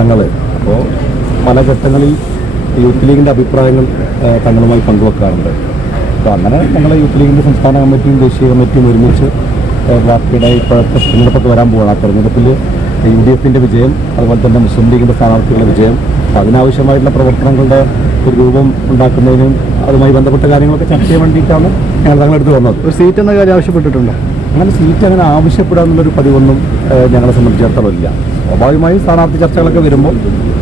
ഞങ്ങൾ അപ്പോൾ പല ഘട്ടങ്ങളിൽ യൂത്ത് ലീഗിൻ്റെ അഭിപ്രായങ്ങൾ തങ്ങളുമായി പങ്കുവെക്കാറുണ്ട്. അപ്പോൾ അങ്ങനെ ഞങ്ങൾ യൂത്ത് ലീഗിൻ്റെ സംസ്ഥാന കമ്മിറ്റിയും ദേശീയ കമ്മിറ്റിയും ഒരുമിച്ച് പാർട്ടിയുടെ ഇപ്പോഴത്തെ തെരഞ്ഞെടുപ്പൊക്കെ വരാൻ പോവുകയാണ്. ആ തെരഞ്ഞെടുപ്പിൽ UDF വിജയം, അതുപോലെ തന്നെ മുസ്ലിം ലീഗിൻ്റെ സ്ഥാനാർത്ഥികളുടെ വിജയം, അതിനാവശ്യമായിട്ടുള്ള പ്രവർത്തനങ്ങളുടെ ഒരു രൂപം ഉണ്ടാക്കുന്നതിനും അതുമായി ബന്ധപ്പെട്ട കാര്യങ്ങളൊക്കെ ചർച്ച ചെയ്യാൻ വേണ്ടിയിട്ടാണ് ഞങ്ങൾ തങ്ങളെടുത്ത് വന്നത്. ഒരു സീറ്റ് എന്ന കാര്യം ആവശ്യപ്പെട്ടിട്ടുണ്ട്. അങ്ങനെ സീറ്റ് അങ്ങനെ ആവശ്യപ്പെടുക എന്നുള്ളൊരു പതിവൊന്നും ഞങ്ങളെ സംബന്ധിച്ചിടത്തോളം ഇല്ല. സ്വാഭാവികമായും സ്ഥാനാർത്ഥി ചർച്ചകളൊക്കെ വരുമ്പോൾ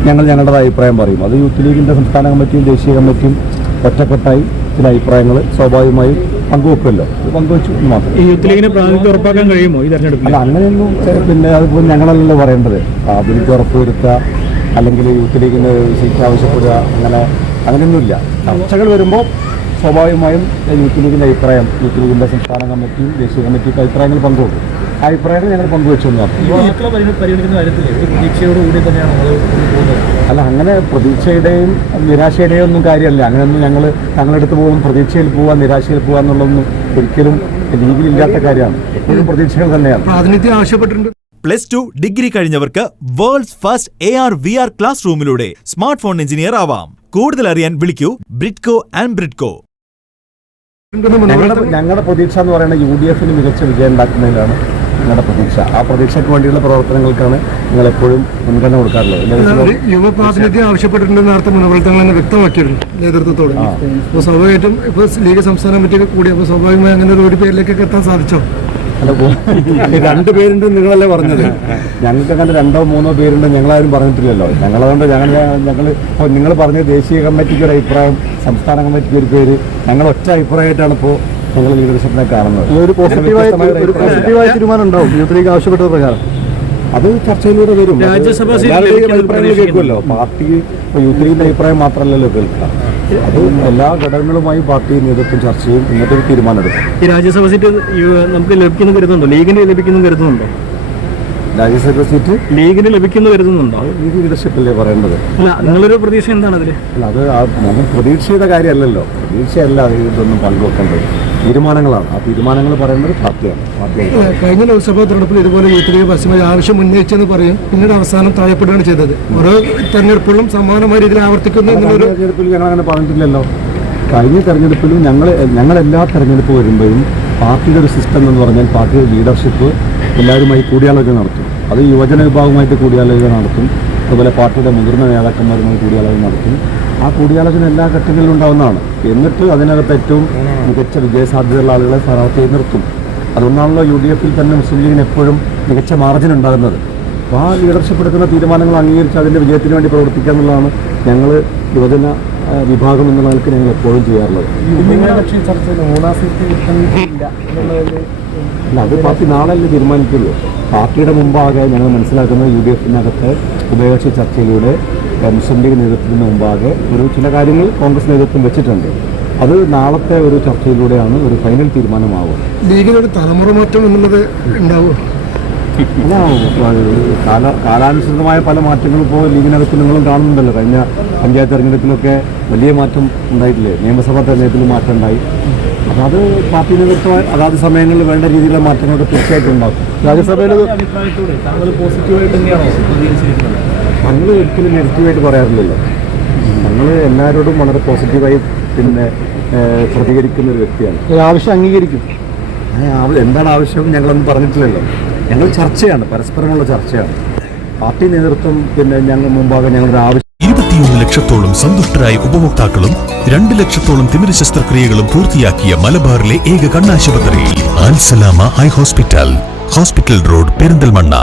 ഞങ്ങൾ ഞങ്ങളുടെ അഭിപ്രായം പറയും. അത് യൂത്ത് ലീഗിൻ്റെ സംസ്ഥാന കമ്മിറ്റിയും ദേശീയ കമ്മിറ്റിയും ഒറ്റക്കെട്ടായി ചില അഭിപ്രായങ്ങൾ സ്വാഭാവികമായും പങ്കുവെക്കുമല്ലോ. അത് പങ്കുവെച്ചു മാത്രം. ഈ യൂത്ത് ലീഗിനെ പ്രാതിനിധ്യം ഉറപ്പാക്കാൻ കഴിയുമോ ഈ തെരഞ്ഞെടുപ്പിൽ? അല്ല, അങ്ങനെയൊന്നും പിന്നെ അതിപ്പോൾ ഞങ്ങളല്ലല്ലോ പറയേണ്ടത്. പ്രാതിനിധ്യം ഉറപ്പുവരുത്തുക അല്ലെങ്കിൽ യൂത്ത് ലീഗിന് സീറ്റ് ആവശ്യപ്പെടുക അങ്ങനെയൊന്നുമില്ല. ചർച്ചകൾ വരുമ്പോൾ സ്വാഭാവികമായും യൂത്ത് ലീഗിൻ്റെ അഭിപ്രായം, യൂത്ത് ലീഗിൻ്റെ സംസ്ഥാന കമ്മിറ്റിയും ദേശീയ കമ്മിറ്റിയൊക്കെ അഭിപ്രായങ്ങൾ പങ്കുവെക്കും. ആ അഭിപ്രായങ്ങൾ ഞങ്ങൾ പങ്കുവെച്ചു എന്ന് അല്ല, അങ്ങനെ പ്രതീക്ഷയുടെയും നിരാശയുടെയും ഒന്നും കാര്യമല്ല. അങ്ങനെയൊന്നും ഞങ്ങളെടുത്ത് പോകും പ്രതീക്ഷയിൽ പോവുക നിരാശയിൽ പോവുക എന്നുള്ളതൊന്നും ഒരിക്കലും ലീഗിലില്ലാത്ത കാര്യമാണ്. എപ്പോഴും പ്രതീക്ഷകൾ തന്നെയാണ്. പ്രാതിനിധ്യം ആവശ്യപ്പെട്ടിട്ടുണ്ട്. +2 ഡിഗ്രി കഴിഞ്ഞവർക്ക് വേൾഡ്സ് ഫസ്റ്റ് AR/VR ക്ലാസ് റൂമിലൂടെ സ്മാർട്ട് ഫോൺ എഞ്ചിനീയർ ആവാം. കൂടുതൽ അറിയാൻ വിളിക്കൂ ബ്രിഡ്കോ ആൻഡ് ബ്രിഡ്കോ. ഞങ്ങളുടെ പ്രതീക്ഷ എന്ന് പറയുന്നത് UDF മികച്ച വിജയം ഉണ്ടാക്കുന്നതിലാണ് ഞങ്ങളുടെ പ്രതീക്ഷ. ആ പ്രതീക്ഷയ്ക്ക് വേണ്ടിയുള്ള പ്രവർത്തനങ്ങൾക്കാണ് ഞങ്ങൾ എപ്പോഴും മുൻഗണന കൊടുക്കാറുള്ളത്. യുവ പ്രാതിനിധ്യം ആവശ്യപ്പെട്ടിട്ടുണ്ടെന്ന് നേരത്തെ മുൻപ്രവർത്തനങ്ങൾ തന്നെ വ്യക്തമാക്കിയിരുന്നു നേതൃത്വത്തോട്. അപ്പോൾ സ്വാഭാവികമായിട്ടും ഇപ്പോൾ ലീഗ് സംസ്ഥാന കമ്മിറ്റിയൊക്കെ കൂടി, അപ്പോൾ സ്വാഭാവികമായി അങ്ങനെ ഒരു പേരിലേക്കൊക്കെ എത്താൻ സാധിച്ചോ? അല്ല, 2 പേരുണ്ട് നിങ്ങളല്ലേ പറഞ്ഞത്. ഞങ്ങൾക്ക് അങ്ങനെ 2 or 3 പേരുണ്ട് ഞങ്ങളാരും പറഞ്ഞിട്ടില്ലല്ലോ. ഞങ്ങളതുകൊണ്ട് നിങ്ങൾ പറഞ്ഞ ദേശീയ കമ്മിറ്റിക്ക് ഒരു അഭിപ്രായം, സംസ്ഥാന കമ്മിറ്റിക്ക് ഒരു പേര്, ഞങ്ങൾ ഒറ്റ അഭിപ്രായമായിട്ടാണ് ഇപ്പോൾ ഞങ്ങൾ ലീഡർഷിപ്പിനെ കാണുന്നത്. ഒരു പോസിറ്റീവായ തീരുമാനം ഉണ്ടാവും യൂത്ത് ലീഗ് ആവശ്യപ്പെട്ടത് പ്രകാരം. അത് ചർച്ചയിലൂടെ വരും. അഭിപ്രായങ്ങൾ കേൾക്കുമല്ലോ. പാർട്ടി യൂത്ത് ലീഗിന്റെ അഭിപ്രായം മാത്രമല്ലല്ലോ കേൾക്കുക. അത് എല്ലാ ഘടകങ്ങളുമായി പാർട്ടി നേതൃത്വം ചർച്ച ചെയ്യും, എന്നിട്ടൊരു തീരുമാനമെടുക്കും. ഈ രാജ്യസഭ സീറ്റ് നമുക്ക് ലഭിക്കുന്നു കരുതുന്നുണ്ടോ? ലീഗിന് ലഭിക്കുന്നു കരുതുന്നുണ്ടോ? രാജ്യസഭ സീറ്റ് ലീഗിന് ലഭിക്കുന്നു കരുതുന്നുണ്ടോ? ലീഗ് ലീഡർഷിപ്പല്ലേ പറയേണ്ടത്. അല്ല, നിങ്ങളൊരു പ്രതീക്ഷ എന്താണ് അതിൽ? അല്ല, അത് നമ്മൾ പ്രതീക്ഷയുടെ കാര്യമല്ലല്ലോ. പ്രതീക്ഷയല്ല ഇതൊന്നും പങ്കുവെക്കേണ്ടത്, തീരുമാനങ്ങളാണ്. ആ തീരുമാനങ്ങൾ പറയുന്നത് പാർട്ടിയാണ്. കഴിഞ്ഞ ലോക്സഭാ തെരഞ്ഞെടുപ്പിൽ ഇതുപോലെ യൂത്ത് ലീഗ് പരസ്യമായി ആവശ്യം ഉന്നയിച്ചെന്ന് പറയും, പിന്നീട് അവസാനം താഴെപ്പെടുകയാണ് ചെയ്തത്. ഓരോ തെരഞ്ഞെടുപ്പുകളും സമാനമായ രീതിയിൽ ആവർത്തിക്കുന്നു എന്നുള്ളൊരു തെരഞ്ഞെടുപ്പിൽ ഞങ്ങൾ അങ്ങനെ പറഞ്ഞിട്ടില്ലല്ലോ. കഴിഞ്ഞ തെരഞ്ഞെടുപ്പിലും ഞങ്ങൾ എല്ലാ തെരഞ്ഞെടുപ്പ് വരുമ്പോഴും പാർട്ടിയുടെ ഒരു സിസ്റ്റം എന്ന് പറഞ്ഞാൽ പാർട്ടിയുടെ ലീഡർഷിപ്പ് എല്ലാവരുമായി കൂടിയാലോചന നടത്തും. അത് യുവജന വിഭാഗവുമായിട്ട് കൂടിയാലോചന നടത്തും, അതുപോലെ പാർട്ടിയുടെ മുതിർന്ന നേതാക്കന്മാരുമായി കൂടിയാലോചന നടത്തും. ആ കൂടിയാലോചന എല്ലാ ഘട്ടങ്ങളിലും ഉണ്ടാവുന്നതാണ്. എന്നിട്ട് അതിനകത്ത് ഏറ്റവും മികച്ച വിജയസാധ്യതയുള്ള ആളുകളെ സ്ഥാനാർത്ഥിയായി നിർത്തും. അതുകൊണ്ടാണല്ലോ UDF തന്നെ മുസ്ലിം ലീഗിന് എപ്പോഴും മികച്ച മാർജിൻ ഉണ്ടാകുന്നത്. അപ്പോൾ ആ ലീഡർഷിപ്പ് എടുക്കുന്ന തീരുമാനങ്ങൾ അംഗീകരിച്ച് അതിൻ്റെ വിജയത്തിന് വേണ്ടി പ്രവർത്തിക്കുക എന്നുള്ളതാണ് ഞങ്ങൾ യുവജന വിഭാഗം എന്നുള്ള നിലയ്ക്ക് ഞങ്ങൾ എപ്പോഴും ചെയ്യാറുള്ളത്. അല്ല, അത് പാർട്ടി നാളെയല്ലേ തീരുമാനിക്കുള്ളൂ. പാർട്ടിയുടെ മുമ്പാകെ ഞങ്ങൾ മനസ്സിലാക്കുന്നത് UDF ഉഭയകക്ഷി ചർച്ചയിലൂടെ മുസ്ലിം ലീഗ് നേതൃത്വത്തിന് മുമ്പാകെ ചില കാര്യങ്ങൾ കോൺഗ്രസ് നേതൃത്വം വെച്ചിട്ടുണ്ട്. അത് നാളത്തെ ഒരു ചർച്ചയിലൂടെയാണ് ഒരു ഫൈനൽ തീരുമാനമാവുക. ലീഗിനൊരു തലമുറ മാറ്റം എന്നുള്ളത് ഉണ്ടാവുമോ? അല്ല, കാലാനുസൃതമായ പല മാറ്റങ്ങളും ഇപ്പോൾ ലീഗിനകത്ത് നിങ്ങളും കാണുന്നുണ്ടല്ലോ. കഴിഞ്ഞ പഞ്ചായത്ത് തെരഞ്ഞെടുപ്പിലൊക്കെ വലിയ മാറ്റം ഉണ്ടായിട്ടില്ലേ? നിയമസഭാ തെരഞ്ഞെടുപ്പിൽ മാറ്റം ഉണ്ടായി. അപ്പോൾ അത് പാർട്ടി നേതൃത്വം അതാത് സമയങ്ങളിൽ വേണ്ട രീതിയിലുള്ള മാറ്റങ്ങളൊക്കെ തീർച്ചയായിട്ടും ഉണ്ടാകും. രാജ്യസഭയിൽ ഞങ്ങൾ ഒരിക്കലും നെഗറ്റീവായിട്ട് പറയാറില്ലല്ലോ. ഞങ്ങൾ എല്ലാവരോടും വളരെ പോസിറ്റീവായി പ്രതികരിക്കുന്ന ഒരു വ്യക്തിയാണ്. ആവശ്യം അംഗീകരിക്കും. എന്താണ് ആവശ്യം ഞങ്ങളൊന്നും പറഞ്ഞിട്ടില്ലല്ലോ. ഞങ്ങൾ ചർച്ചയാണ്, പരസ്പരമുള്ള ചർച്ചയാണ്. പാർട്ടി നേതൃത്വം ഞങ്ങൾ മുമ്പാകെ ഞങ്ങളുടെ ആവശ്യം 21 ലക്ഷത്തോളം സന്തുഷ്ടരായ ഉപഭോക്താക്കളും 2 ലക്ഷത്തോളം തിമിര ശസ്ത്രക്രിയകളും പൂർത്തിയാക്കിയ മലബാറിലെ ഏക കണ്ണാശുപത്രി Al Salama eye hospital road, Perinthalmanna.